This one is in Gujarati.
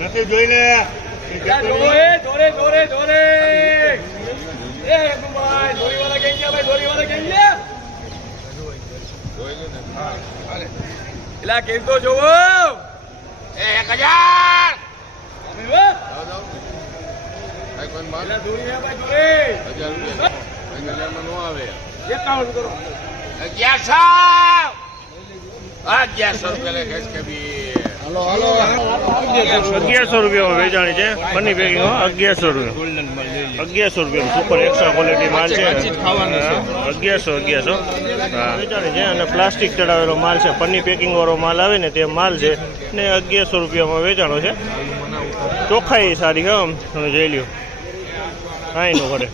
નથી જોઈ લે એલા કેમ તો જોવો 1000 1100 રૂપિયા વેચાણી છે પનીર પેકિંગ 1100 રૂપિયા 1100 રૂપિયા સુપર એક્સ્ટ્રા ક્વોલિટી માલ છે 1100 હા વેચાણી છે અને પ્લાસ્ટિક ચડાવેલો માલ છે પનીર પેકિંગ વાળો માલ આવે ને તે માલ છે ને 1100 રૂપિયામાં વેચાણો છે ચોખ્ખાઈ સારી તમે જોઈ લ્યો કાંઈ ન કરે